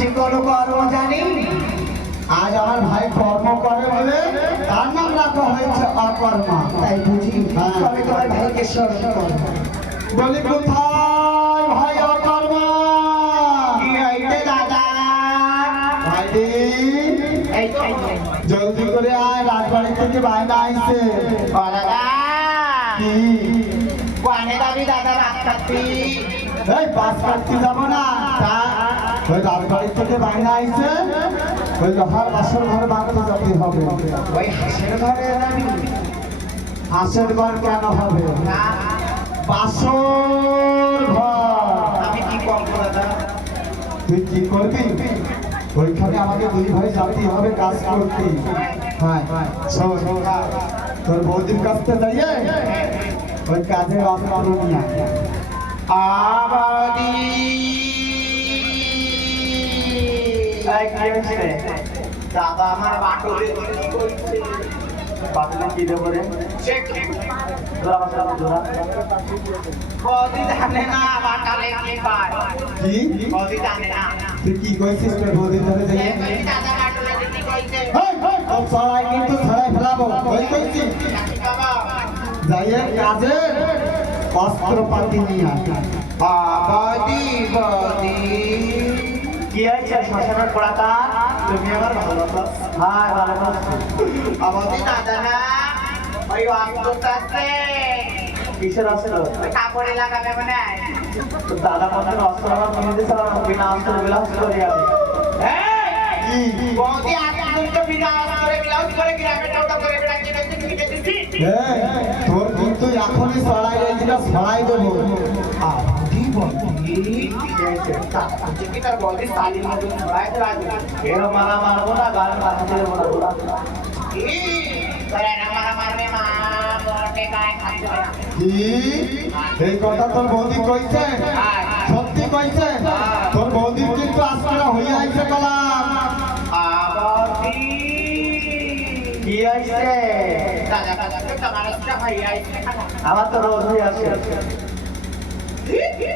সে কোনো কর্ম জানি। আজ আমার ভাই কর্ম করে বলে তার নাম রাখা হয়েছে অকর্মা। তাই বুঝি তবে তোমার ভাইকে স্মরণ করো বলি কোথায় ভাই অকর্মা? দাদা। জলদি করে আয় রাজবাড়ি থেকে বাইরে আইছে। দাদা। কি? দাবি দাদা রাস্তাতি এই বাস কাটতে যাব না। ওই রাজবাড়ি থেকে বাইরে আইছে। ওই লোহার বাসর ঘর বাঁধতে যেতে হবে। ওই হাসের ঘরে যাবি হাঁসের ঘর কেন হবে? বাসর ঘর। আমি কি করব দাদা? তুই কি করবি? ওইখানে আমাকে দুই ভাই যেতে হবে কাজ করতে হ্যাঁ। তোর বৌদির কাছ থেকে যাইয়ে ওই কাজের অস্ত্র নিয়ে। আবাদি এই কি হয়েছে? দাদা আমার কি কি দেবো রে? সে কি জোড়া বাসা, জোড়া। কদি জানে না বাটালে কি পায়? কি? কদি জানে না। তুই কি কইছিস তোর বৌদির ধরে সে দাদা বাটুলে কি কইছে? হেই, হেই, সব ছড়াই কিন্তু ছড়াই ফেলাবো। ওই কইছি বাবা যাইয়ে অস্ত্রপাতি নিয়ে বাদি। কি হয়েছে শ্মশানের পোড়াটা তুমি আমার হ্যাঁ ভালো কথা। আবাদি দাদা না ওই অস্ত্র আছে। কিসের ওই কাপড়ে লাগাবে মানে তোর দাদা মধ্যে অস্ত্র আমার কিনে দিয়েছে আমার বিনা অস্ত্র বিলাস করি আমি বৌদি আজকে তো বিনা অস্ত্রে ব্লাউজ করে গ্রামে টাউটা করে বেড়াচ্ছি না তুমি কি দিছি তোর কিন্তু এখনই ছড়াই রেজিটা ছড়াই দেবো। বাদি বৌদি মারা মারবো না গাল মাথা দেবো না মরতে এই কথা তোর বৌদি কইছে। সত্যি কইছে? তোর বৌদির কিন্তু আজকে হইয়া আইছে কি আইছে আমার তো রোজ হয়ে আসে।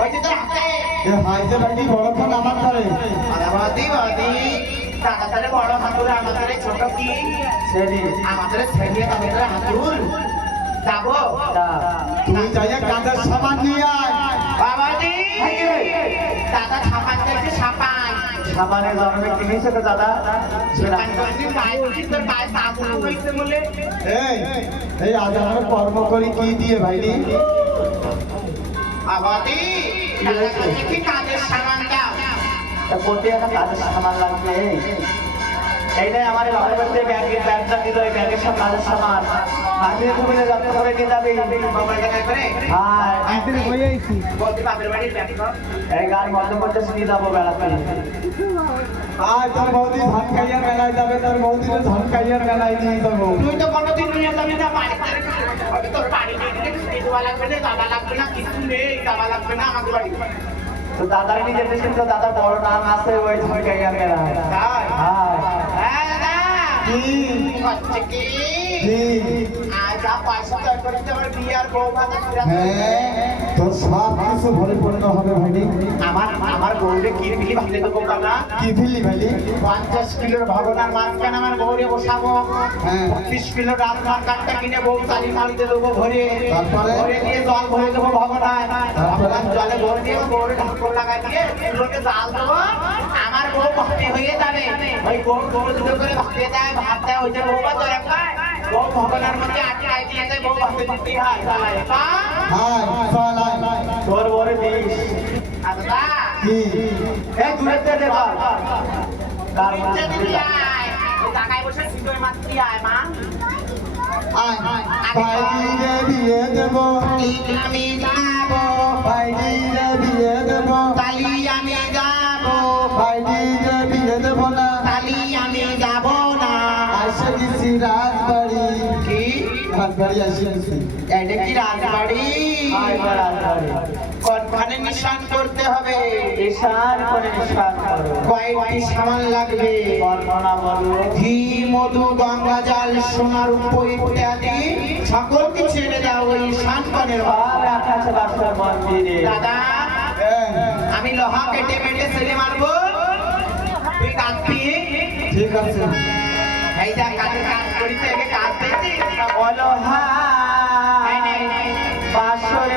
হাইতে ভাইটি বড় ফোন আমার ধরে। বাদি দাদা তাহলে বড় হাতুর আমাদের ছোট কি? সেরি আমাদের ছেলে আমাদের হাতুর যাব? তুই যাইয়া কাজের সামান নিয়ে আয়। বাবাজি দাদা ছাপান চাইছে ছাপান সাবানের জন্মে কিনেছে তো দাদা। এই এই আজ আমরা কর্ম করি কি দিয়ে ভাইরি আবাদি দাদা কাজের সামান দাও তা কোটি একটা কাজের সামান লাগবে এইটাই আমার বাবার বাড়িতে ব্যাগের ব্যাগটা দিল এই ব্যাগের সব কাজের সামান যাতে করে নিয়ে যাবে মোবাইল দেখা করে হ্যাঁ বলতে বাপের বাড়ির ব্যাগ এই গান মধ্যে মধ্যে শুনিয়ে যাব বেড়াতে আয় তোর বৌদি ধান খাইয়ার মেলায় যাবে তোর বৌদি ধান খাইয়ার মেলায় নিয়ে যাব তুই তো কোনোদিন নিয়ে যাবি না বাড়িতে আমি তোর বাড়ি নিয়ে গেলে কিছু দেওয়া লাগবে না দাদা লাগবে না কিছু নেই দাদা লাগবে না আমাদের বাড়ি তো দাদার নিজে দেশের তো দাদা বড় নাম আছে ওই ঝুঁকাইয়া মেলায় তাই হ্যাঁ হ্যাঁ তোর সব কিছু ভরে পূর্ণ হবে ভাইরি আমার আমার বউরে কি বিলি ভাবলে দেবো কানা কি ভাইরি পঞ্চাশ কিলোর ভগনার মাঝখানে আমার বউরে বসাবো। পঁচিশ কিলো মার কাঠটা কিনে বউ চালি মারিতে দেবো ভরে? ভরে দিয়ে জল ভরে দেবো ভগনায় তারপরে? জলে ভরে দিয়ে আমার হয়ে যাবে ওই বউ বউ দুটো করে ভাতে দেয় ভাত দেয় ওই যে বউ বা তোরা খায় বউ ভগনার মধ্যে আটকে আই দিয়ে দেয় বউ ভাতে দিতে হয় জ্বালায় তা হাই তোর বড় দিস আচ্ছা কি? এই দূরে দে দে বাল। কার নিচে দিবি আয়। ওই টাকায় বসে সিটোয় মাত্রি আয় মা। আয় বিয়ে দেব। আমি যাব ভাইরি বিয়ে দেব। কালি আমি যাব রাজবাড়ি। কি? রাজবাড়ি আসি এটা কি রাজবাড়ি? রাজবাড়ি। নিশান করতে হবে? নিশান করে নিশান করো। কয়টি সামান লাগবে। বর্ণনা বলো। ঘি মধু গঙ্গা জল সোনা রূপ ইত্যাদি। সকল কিছু এনে দাও ওই শান করে রাখা আছে বাসার মন্দিরে। দাদা হ্যাঁ। আমি লোহা কেটে মেটে ছেড়ে মারবো। ঠিক আছে। এইটা কাজে কাজ করিতে কাজ দিয়েছি বলো নে। বাসরে